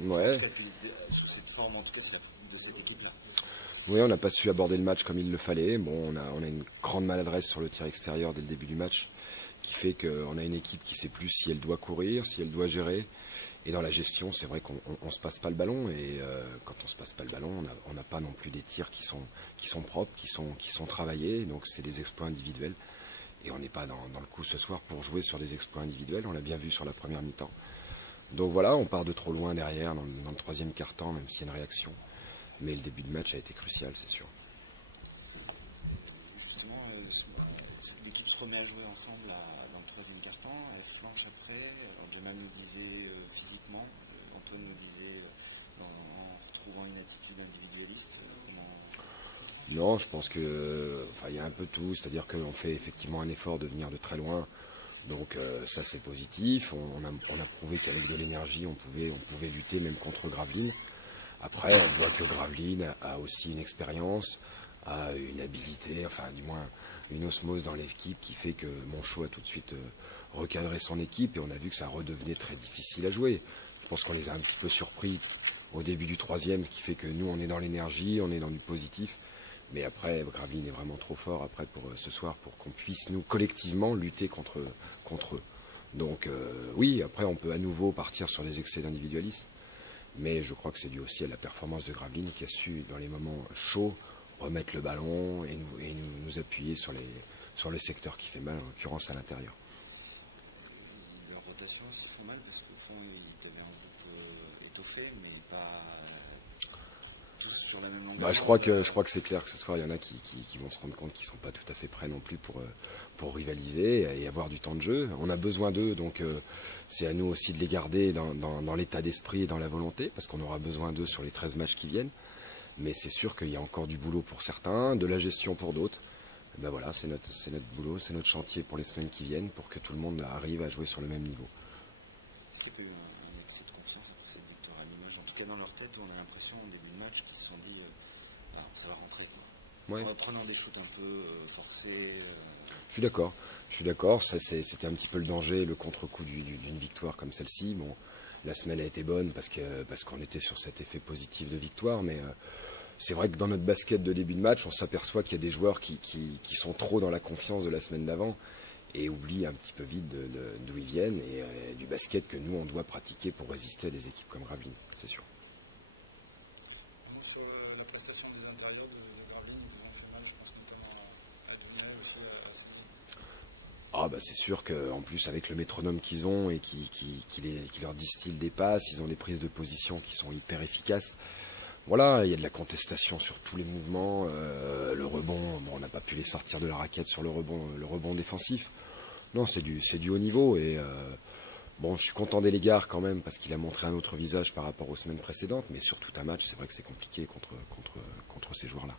Ouais. Sous cette forme, en tout cas, de cette équipe-là. Oui, on n'a pas su aborder le match comme il le fallait. Bon, on a une grande maladresse sur le tir extérieur dès le début du match, qui fait qu'on a une équipe qui sait plus si elle doit courir, si elle doit gérer. Et dans la gestion, c'est vrai qu'on se passe pas le ballon. Et quand on se passe pas le ballon, on n'a pas non plus des tirs qui sont propres, qui sont travaillés. Donc c'est des exploits individuels. Et on n'est pas dans le coup ce soir pour jouer sur des exploits individuels. On l'a bien vu sur la première mi-temps. Donc voilà, on part de trop loin derrière dans le troisième quart-temps, même s'il y a une réaction. Mais le début de match a été crucial, c'est sûr. Justement, l'équipe se remet à jouer ensemble dans le troisième quart-temps, elle flanche après. Gemma nous disait physiquement, Antoine nous disait en retrouvant une attitude individualiste. Non, je pense que, il y a un peu tout, c'est-à-dire qu'on fait effectivement un effort de venir de très loin. Donc ça c'est positif. On a prouvé qu'avec de l'énergie, on pouvait lutter même contre Gravelines. Après, on voit que Gravelines a aussi une expérience, a une habilité, enfin du moins une osmose dans l'équipe qui fait que Monchaux a tout de suite recadré son équipe et on a vu que ça redevenait très difficile à jouer. Je pense qu'on les a un petit peu surpris au début du troisième, ce qui fait que nous on est dans l'énergie, on est dans du positif. Mais après, Gravelines est vraiment trop fort après pour ce soir pour qu'on puisse nous collectivement lutter contre eux. Donc oui, après on peut à nouveau partir sur les excès d'individualisme. Mais je crois que c'est dû aussi à la performance de Gravelines qui a su, dans les moments chauds, remettre le ballon et nous appuyer sur le secteur qui fait mal, en l'occurrence à l'intérieur. Leurs rotations se font mal parce qu'au fond, ils avaient un groupe étoffé, mais pas tous sur la même longueur. Je crois que c'est clair que ce soir, il y en a qui vont se rendre compte qu'ils ne sont pas tout à fait prêts non plus pour rivaliser et avoir du temps de jeu. On a besoin d'eux, donc c'est à nous aussi de les garder dans l'état d'esprit et dans la volonté, parce qu'on aura besoin d'eux sur les 13 matchs qui viennent. Mais c'est sûr qu'il y a encore du boulot pour certains, de la gestion pour d'autres. Ben voilà, c'est notre boulot, c'est notre chantier pour les semaines qui viennent, pour que tout le monde arrive à jouer sur le même niveau. Est-ce qu'il y a eu un excès de confiance après cette victoire à Limoges? En tout cas, dans leur tête, on a l'impression, au début du match, qu'ils se sont dit ça va rentrer. Ouais. En reprenant des shoots un peu forcés. Je suis d'accord. C'était un petit peu le danger, le contre-coup d'une victoire comme celle-ci. Bon, la semaine a été bonne parce qu'on était sur cet effet positif de victoire, mais c'est vrai que dans notre basket de début de match, on s'aperçoit qu'il y a des joueurs qui sont trop dans la confiance de la semaine d'avant et oublient un petit peu vite d'où ils viennent et du basket que nous, on doit pratiquer pour résister à des équipes comme Gravelines, c'est sûr. Sur la prestation des intérieurs de Gravelines, en finale, je pense notamment à Guinée aussi. C'est sûr qu'en plus avec le métronome qu'ils ont et qui leur distille des passes, ils ont des prises de position qui sont hyper efficaces. Voilà, il y a de la contestation sur tous les mouvements, le rebond, on n'a pas pu les sortir de la raquette sur le rebond défensif. Non, c'est du haut niveau et je suis content des Légards quand même parce qu'il a montré un autre visage par rapport aux semaines précédentes, mais sur tout un match, c'est vrai que c'est compliqué contre ces joueurs-là.